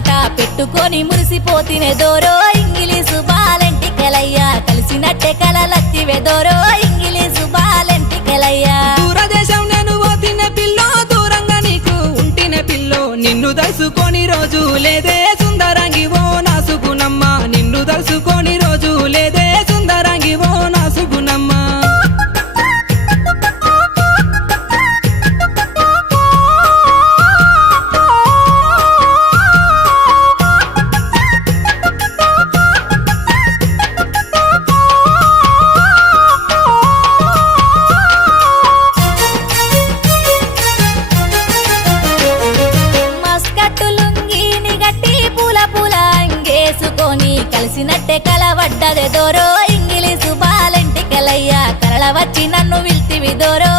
ముచ్చట పెట్టుకొని మురిసిపోతినే దోరో ఇంగిలీసు బాలెంటికెలయ్యా కలిసినట్టే కలలత్తివే దోరో ఇంగిలీసు బాలెంటికెలయ్యా దూరదేశం నేను పోతిన పిల్లో దూరంగా నీకు ఉంటిన పిల్లో నిన్ను దసుకొని రోజు లేదే. కలిసినట్టే కలవడ్డదే దోరో. ఇంగిలీసు బాలెంటికెలయ్యా కరళ వచ్చి నన్ను విల్తివి దోరో.